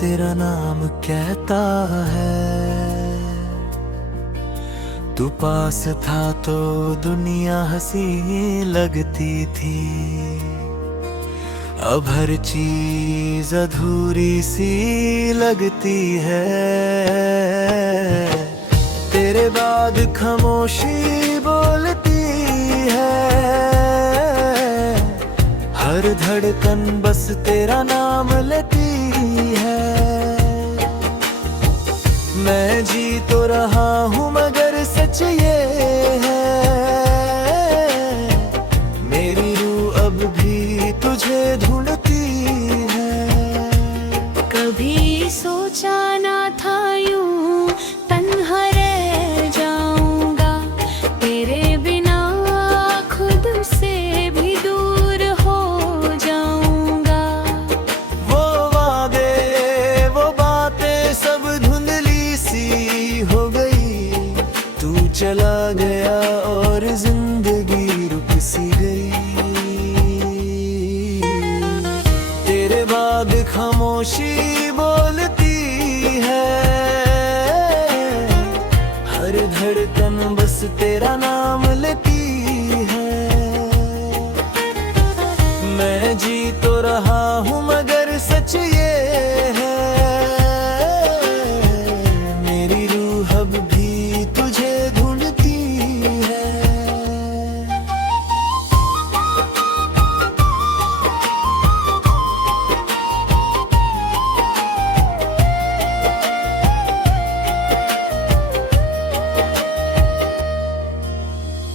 तेरा नाम कहता है। तू पास था तो दुनिया हंसी लगती थी, अब हर चीज अधूरी सी लगती है। तेरे बाद खामोशी बोलती है, हर धड़कन बस तेरा नाम लेती है। मैं जी तो रहा हूँ मगर सच ये है, मेरी रूह अब भी तुझे ढूंढती है। कभी सोचा ना था यूं तन्हा रह जाऊंगा, तेरे बिना खुद से भी दूर हो जाऊंगा। वो वादे वो बातें सब धुंधली सी हो गई, तू चला गया और जिंदगी रुक सी गई। तेरे बाद खामोशी बोलती है, हर धड़कन बस तेरा नाम लेती है। मैं जी तो रहा हूँ मगर सच ये है, मेरी रूह अब भी तुझे ढूंढती है।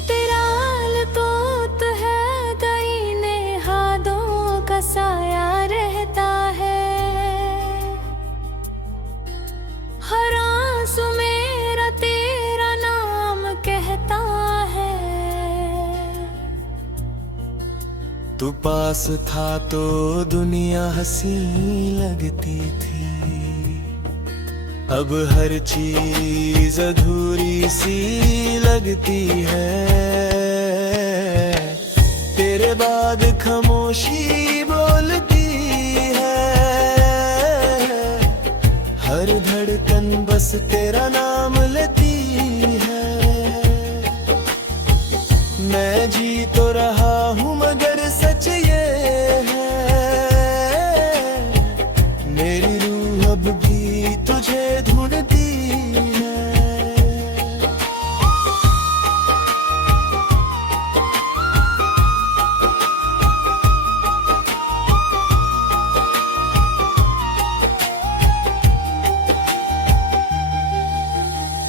तेरा लपोत है दाहिने हाथों का साया रहता है, हर आंसू मेरा तेरा नाम कहता है। तू पास था तो दुनिया हंसी लगती थी, अब हर चीज अधूरी सी लगती है। तेरे बाद खामोशी बोलती है, हर धड़कन बस तेरा नाम लेती है। मैं जी तो रहा हूँ मगर सच ये है, मेरी रूह अब भी तुझे ढूंढती है।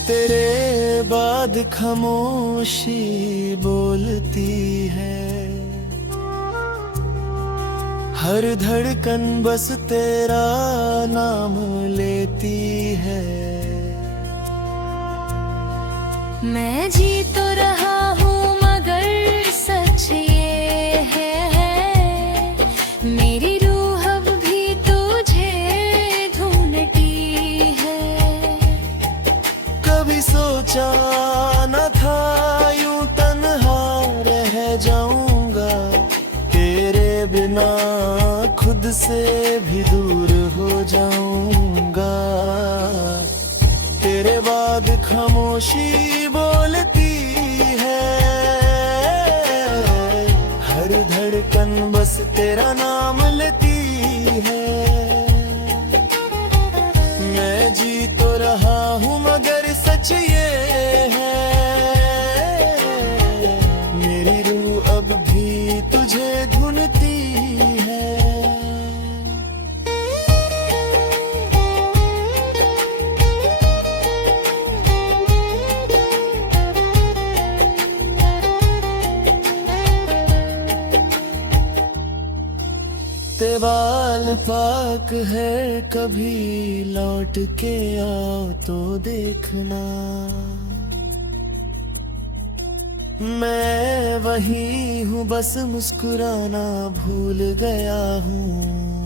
तेरे बाद खामोशी बोलती है, हर धड़कन बस तेरा नाम लेती है। मैं जी तो रहा हूँ मगर सच ये है, मेरी रूह अब भी तुझे ढूंढती है। कभी सोचा न था यूं तन्हा रह जाऊंगा, तेरे बिना खुद से भी दूर हो जाऊंगा। तेरे बाद खामोशी बोलती है, हर धड़कन बस तेरा नाम लेती है। मैं जी तो रहा हूँ मगर सच ये है, मेरी रूह अब भी तुझे ढूंढती है। तेवाल पाक है कभी लौट के आओ तो देखना, मैं वही हूँ बस मुस्कुराना भूल गया हूँ।